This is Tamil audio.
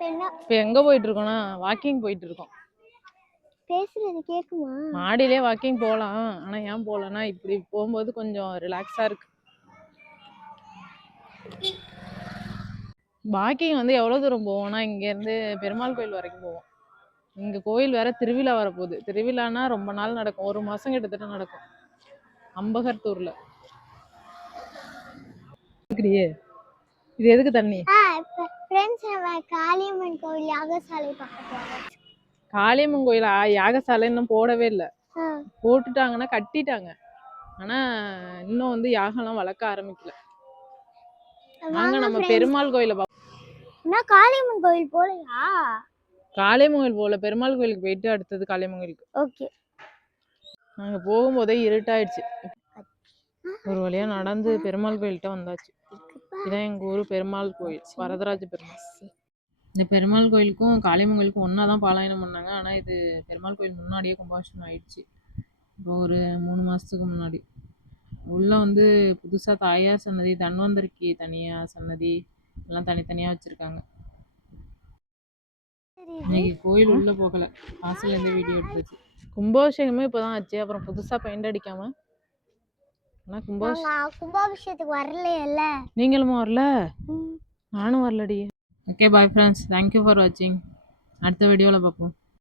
இப்போ எங்கே போயிட்டு இருக்கோம்னா வாக்கிங் போயிட்டு இருக்கோம். பேசுறது கேக்குமா? மாடியிலே வாக்கிங் போகலாம், ஆனால் ஏன் போகலன்னா இப்படி போகும்போது கொஞ்சம் ரிலாக்ஸாக இருக்கு. வாக்கிங் வந்து எவ்வளோ தூரம் போவோம்னா இங்கேருந்து பெருமாள் கோயில் வரைக்கும் போவோம். இங்கே கோயில் வேற திருவிழா வரப்போகுது. திருவிழானா ரொம்ப நாள் நடக்கும், 1 மாதம் கிட்டத்தட்ட நடக்கும். அம்பகர்த்தூரில் இது எதுக்கு தண்ணி? காளியம்மன் கோயில் யாகசாலை பக்கத்துல. காளியம்மன் கோயில் யாகசாலை இன்னும் போடவே இல்லை. போட்டுட்டாங்கன்னா கட்டிட்டாங்க, ஆனா இன்னும் வந்து யாகம்லாம் வளர்க்க ஆரம்பிக்கல. நாங்க நம்ம பெருமாள் கோயில காளியம்மன் கோயில் போலையா? காளியம்மன் கோயில் போல, பெருமாள் கோயிலுக்கு போயிட்டு அடுத்தது காளியம்மன் கோயிலுக்கு. ஓகே. நாங்க போகும்போதே இருட்டாயிடுச்சு. ஒரு வழியா நடந்து பெருமாள் கோயில்கிட்ட வந்தாச்சு. இதான் எங்க ஊர் பெருமாள் கோயில், வரதராஜ பெருமாள். இந்த பெருமாள் கோயிலுக்கும் காளியம்மன் கோயிலுக்கும் ஒன்றா தான் பாலாயனம் பண்ணாங்க. ஆனால் இது பெருமாள் கோயில் முன்னாடியே கும்பாபிஷேகம் ஆயிடுச்சு, இப்போ ஒரு 3 மாதத்துக்கு முன்னாடி. உள்ளே வந்து புதுசாக தாயார் சன்னதி, தன்வந்தரிக்கு தனியாக சன்னதி எல்லாம் தனித்தனியாக வச்சுருக்காங்க. இன்னைக்கு கோயில் உள்ளே போகலை, வாசல்லேருந்து வீடியோ எடுத்துச்சு. கும்பாபிஷேகமே இப்போ தான் ஆச்சு, அப்புறம் புதுசாக பெயிண்ட் அடிக்காமல். ஆனால் கும்பாபிஷேகத்துக்கு வரலையல்ல. நீங்களும் வரல? நானும் வரலடி. Okay bye friends, thank you for வாட்சிங். அடுத்த வீடியோவில் பார்ப்போம்.